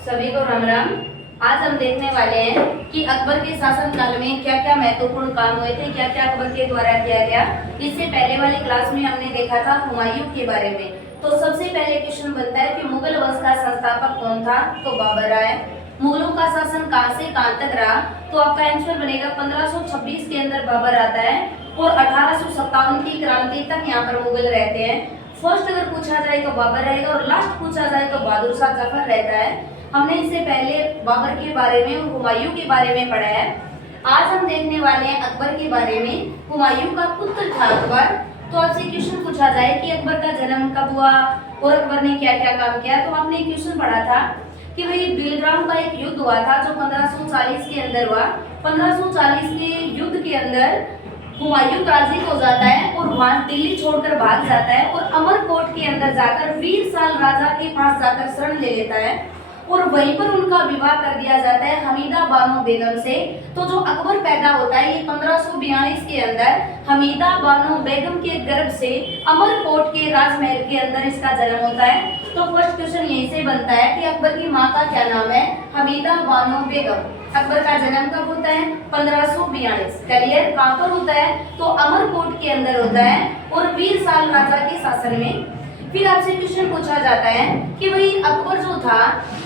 सभी को राम राम। आज हम देखने वाले हैं कि अकबर के शासन काल में क्या क्या महत्वपूर्ण काम हुए थे, क्या क्या अकबर के द्वारा किया गया। इससे पहले वाली क्लास में हमने देखा था हुमायूं के बारे में। तो सबसे पहले क्वेश्चन बनता है कि मुगल वंश का संस्थापक कौन था, तो बाबर आए। मुगलों का शासन कहां से कहां तक रहा, तो आपका आंसर बनेगा 1526 के अंदर बाबर आता है और 1857 की क्रांति तक यहाँ पर मुगल रहते हैं। फर्स्ट अगर पूछा जाए तो बाबर रहेगा और लास्ट पूछा जाए तो बहादुर शाह जफर रहता है। हमने इससे पहले बाबर के बारे में और हुमायूं के बारे में पढ़ा है। आज हम देखने वाले हैं अकबर के बारे में। हुमायूं का पुत्र था अकबर। तो आपसे क्वेश्चन पूछा जाए कि अकबर का जन्म कब हुआ और अकबर ने क्या क्या काम किया, तो आपने क्वेश्चन पढ़ा था कि भाई बिलग्राम का एक युद्ध हुआ था जो 1540 के अंदर हुआ। 1540 के युद्ध के अंदर हुमायूं पराजित हो जाता है और वहां दिल्ली छोड़कर भाग जाता है और अमरकोट के अंदर जाकर वीर साल राजा के पास जाकर शरण ले लेता है और वहीं पर उनका विवाह कर दिया जाता है हमीदा बानो बेगम से। तो जो अकबर पैदा होता है ये 1542 के अंदर हमीदा बानो बेगम के गर्भ से अमरकोट के राजमहल के अंदर इसका जन्म होता है। तो फर्स्ट क्वेश्चन यहीं से बनता है कि अकबर की माँ का क्या नाम है, हमीदा बानो बेगम। अकबर का जन्म कब होता है, 1542। क्लियर, कहाँ पर होता है, तो अमरकोट के अंदर होता है और वीर साल राजा के शासन में। फिर आपसे क्वेश्चन पूछा जाता है कि भाई अकबर जो था,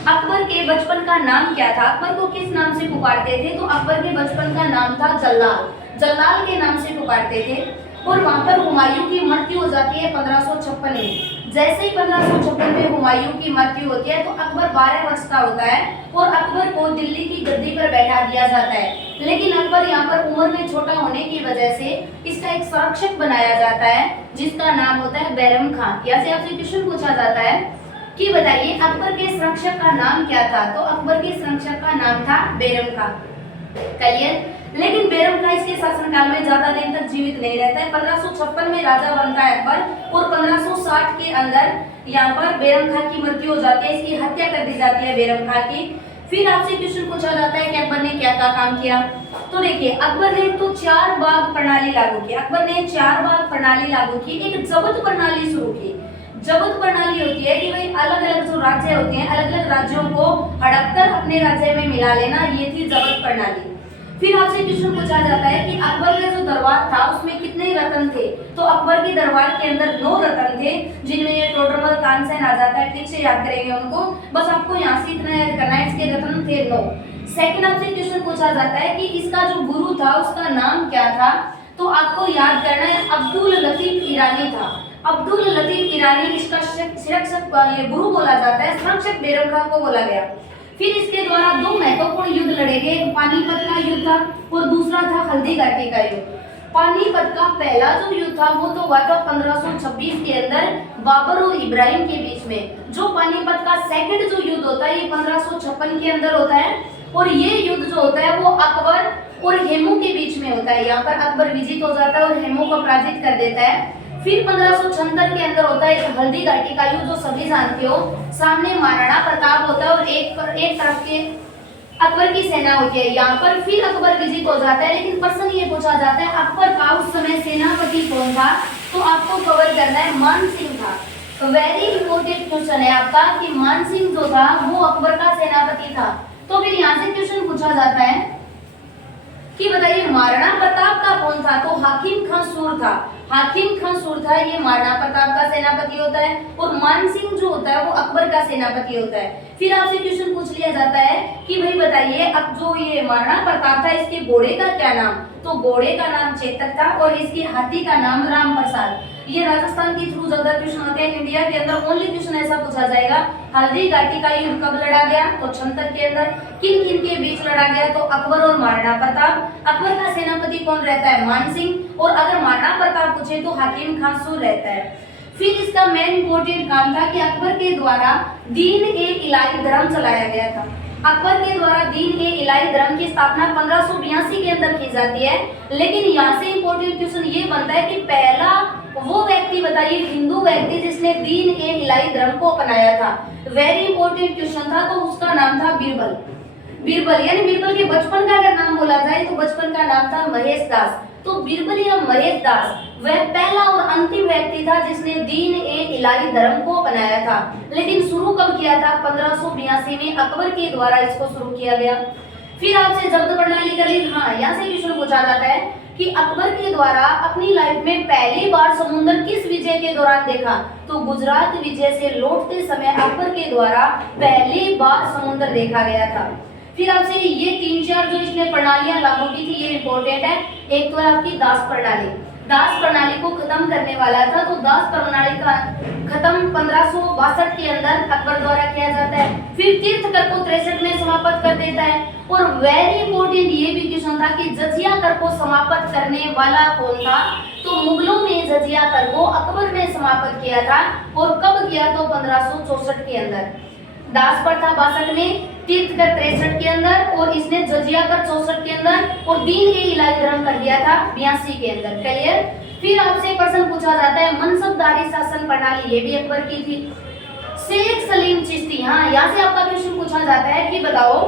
अकबर के बचपन का नाम क्या था, अकबर को किस नाम से पुकारते थे, तो अकबर के बचपन का नाम था जल्लाल। जल्लाल के नाम से पुकारते थे। और वहां पर हुमायूं की मृत्यु हो जाती है 1556 में। जैसे ही 1556 में हुमायूं की मृत्यु होती है तो अकबर 12 वर्ष का होता है और अकबर को दिल्ली की गद्दी पर बैठा दिया जाता है। लेकिन अकबर यहाँ पर उम्र में छोटा होने की वजह से इसका एक संरक्षक बनाया जाता है जिसका नाम होता है बैरम खान। यहाँ से आपसे क्वेश्चन पूछा जाता है कि बताइए अकबर के संरक्षक का नाम क्या था, तो अकबर के संरक्षक का नाम था बैरम खान। क्लियर, लेकिन बैरम खान इसके शासनकाल में ज्यादा दिन तक जीवित नहीं रहता है। 1556 में राजा बनता है अकबर और 1560 के अंदर यहाँ पर बैरम खान की मृत्यु हो जाती है, इसकी हत्या कर दी जाती है बैरम खान की। फिर आपसे क्वेश्चन पूछा जाता है कि अकबर ने क्या क्या काम किया, तो देखिए अकबर ने तो 4 बाग प्रणाली लागू की। अकबर ने 4 बाग प्रणाली लागू की। एक जब्त प्रणाली शुरू की। जब्त प्रणाली होती है कि भाई अलग अलग जो राज्य होते हैं, अलग अलग राज्यों को हड़प कर अपने राज्य में मिला लेना, ये थी जब्त प्रणाली। फिर आपसे क्वेश्चन पूछा जाता है कि अकबर का जो दरबार था उसमें कितने रत्न थे, तो अकबर के दरबार के अंदर 9 रत्न थे जिनमें ये टोडरमल तानसेन आ जाता है। ठीक से याद करेंगे उनको, बस आपको यहाँ से इतना याद करना है, इसके रत्न थे 9। सेकंड आपसे क्वेश्चन पूछा जाता है कि इसका जो गुरु था उसका नाम क्या था, तो आपको याद करना है अब्दुल लतीफ ईरानी था। अब्दुल लतीफ ईरानी इसका संरक्षक ये गुरु बोला जाता है, संरक्षक बैरम खान को बोला गया। फिर इसके द्वारा 2 महत्वपूर्ण युद्ध लड़े गए, एक पानीपत का युद्ध था और दूसरा था हल्दी घाटी का युद्ध। पानीपत का पहला जो युद्ध था वो तो हुआ था 1526 के अंदर बाबर और इब्राहिम के बीच में। जो पानीपत का सेकंड जो युद्ध होता है ये 1556 के अंदर होता है और ये युद्ध जो होता है वो अकबर और हेमू के बीच में होता है। यहाँ पर अकबर विजित हो जाता है और हेमू को पराजित कर देता है। फिर 1576 के अंदर होता है हल्दी घाटी का युद्ध जो सभी जानते हो। सामने महाराणा प्रताप होता है और एक तरफ के अकबर की सेना होती है। यहाँ पर फिर अकबर विजित हो जाता है, लेकिन प्रश्न ये पूछा जाता है अकबर का उस समय सेनापति कौन था, तो आपको कवर करना है मान सिंह था। तो वेरी इंपॉर्टेंट क्वेश्चन है आपका कि मान सिंह जो था वो अकबर का सेनापति था। तो फिर यहाँ से क्वेश्चन पूछा जाता है कि बताइए महाराणा प्रताप का कौन था, तो हाकिम खां सूर था। हाकिम खां सूर था, ये महाराणा प्रताप का सेनापति होता है और मान सिंह जो होता है वो अकबर का सेनापति होता है। फिर आपसे क्वेश्चन पूछ लिया जाता है कि भाई बताइए अब जो ये महाराणा प्रताप था इसके घोड़े का क्या नाम, तो घोड़े का नाम चेतक था और इसके हाथी का नाम राम प्रसाद। ये राजस्थान के थ्रू ज्यादा क्वेश्चन आते हैं। इंडिया के अंदर ओनली क्वेश्चन ऐसा पूछा जाएगा हल्दी घाटी का युद्ध कब लड़ा गया, तो 76 के अंदर। किन किन के बीच लड़ा गया, तो अकबर और महाराणा प्रताप। अकबर का सेनापति कौन रहता है, मान सिंह, और अगर महाराणा प्रताप पूछे तो हाकिम खां सूर रहता है। फिर इसका मेन इंपॉर्टेंट काम था कि अकबर के द्वारा दीन ए इलाही धर्म चलाया गया था। अकबर के द्वारा दीन ए इलाही धर्म की स्थापना 1582 के अंदर की जाती है। लेकिन यहाँ से इंपॉर्टेंट क्वेश्चन ये बनता है कि पहला वो व्यक्ति बताइए हिंदू व्यक्ति जिसने दीन ए इलाही धर्म को अपनाया था। वेरी इंपॉर्टेंट क्वेश्चन था, तो उसका नाम था बीरबल। बीरबल यानी बीरबल के बचपन का अगर नाम बोला जाए तो बचपन का नाम था महेश दास। तो बीरबल या महेश दास वह पहला और अंतिम व्यक्ति था जिसने दीन ए इलाही धर्म को अपनाया था। लेकिन शुरू कब किया था? 1582 में अकबर के द्वारा इसको शुरू किया गया। फिर आपसे जब्त प्रणाली कर ली। हाँ, यहाँ से क्वेश्चन पूछा जाता है कि अकबर के द्वारा अपनी लाइफ में पहली बार समुद्र किस विजय के दौरान देखा? तो गुजरात विजय से लौटते समय अकबर के द्वारा पहली बार समुद्र देखा गया था। फिर आपसे ये 3-4 जो इसने प्रणालियां लागू की थी ये इंपॉर्टेंट है। एक तो है आपकी दास प्रणाली। दास प्रणाली को खत्म करने वाला था, तो दास प्रणाली का खत्म 1562 के अंदर अकबर द्वारा किया जाता है। फिर तीर्थकर को 63 में समाप्त कर देता है। और वेरी इंपॉर्टेंट ये भी क्वेश्चन था कि जजिया कर को समाप्त करने वाला कौन था? तो मुगलों ने जजिया कर को अकबर ने समाप्त किया था। और कब किया? तो 1564 के अंदर। दास प्रथा 62 में, तीर्थकर 63 के अंदर और इसने जजिया कर 64 के अंदर और दीन ए इलाही धर्म कर दिया था 82 के अंदर। क्लियर? फिर आपसे प्रश्न पूछा जाता है मनसबदारी शासन प्रणाली, ये भी अकबर की थी। शेख सलीम चिश्ती, हाँ यहाँ से आपका क्वेश्चन पूछा जाता है कि बताओ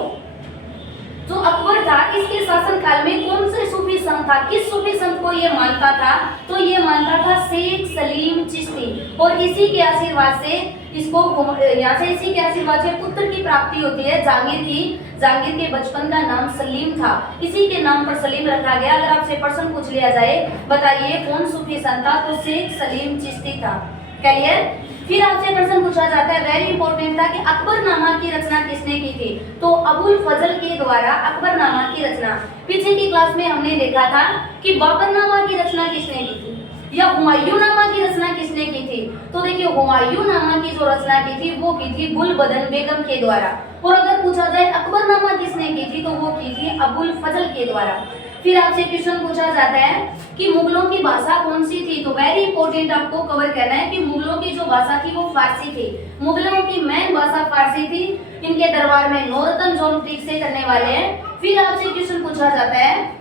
जो अकबर था इसके शासन काल में कौन से सूफी संत था? किस सूफी संत को ये मानता था? तो ये मानता था शेख सलीम चिश्ती। और इसी के आशीर्वाद से इसको यहाँ से इसी के आशीर्वाद से पुत्र की प्राप्ति होती है जहांगीर की। जहांगीर के बचपन का नाम सलीम था, इसी के नाम पर सलीम रखा गया। अगर आपसे प्रश्न पूछ लिया जाए बताइए कौन सूफी संत था? तो शेख सलीम चिश्ती था। क्लियर? फिर आपसे प्रश्न पूछा जाता है वेरी इंपॉर्टेंट था कि अकबरनामा की रचना किसने की थी? तो अबुल फजल के द्वारा अकबरनामा की रचना। पीछे की क्लास में हमने देखा था कि बाबरनामा की रचना किसने की थी या हुमायूंनामा की रचना किसने की थी? तो देखिए हुमायूंनामा की जो रचना की थी वो की थी गुलबदन बेगम के द्वारा। और अगर पूछा जाए अकबरनामा किसने की थी? तो वो की थी अबुल फजल के द्वारा। फिर आपसे क्वेश्चन पूछा जाता है कि मुगलों की भाषा कौन सी थी? तो वेरी इंपॉर्टेंट आपको कवर करना है कि मुगलों की जो भाषा थी वो फारसी थी। मुगलों की मेन भाषा फारसी थी। इनके दरबार में नौरतन जोन ठीक से करने वाले हैं। फिर आपसे क्वेश्चन पूछा जाता है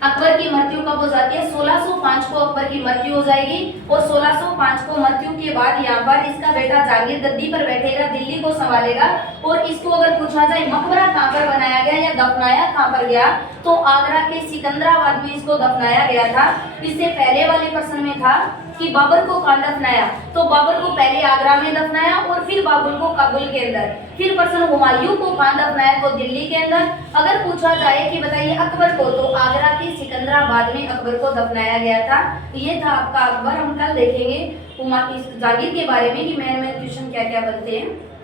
अकबर की मृत्यु कब हो जाती है? 1605 को अकबर की मृत्यु हो जाएगी। और 1605 को मृत्यु के बाद यहाँ पर इसका बेटा जहांगीर गद्दी पर बैठेगा, दिल्ली को संभालेगा। और इसको अगर पूछा जाए मकबरा कहाँ पर बनाया गया या दफनाया कहाँ पर गया? तो आगरा के सिकंदराबाद में इसको दफनाया गया था। इससे पहले वाले प्रश्न में था कि बाबर को कहाँ दफनाया? तो बाबर को पहले आगरा में दफनाया और फिर बाबर को काबुल के अंदर। फिर प्रश्न हुमायूं को कहाँ दफनाया? तो दिल्ली के अंदर। अगर पूछा जाए कि बताइए अकबर को, तो आगरा के सिकंदराबाद में अकबर को दफनाया गया था। ये था आपका अकबर। हम कल देखेंगे जहांगीर के बारे में कि मेन क्वेश्चन क्या क्या बनते हैं।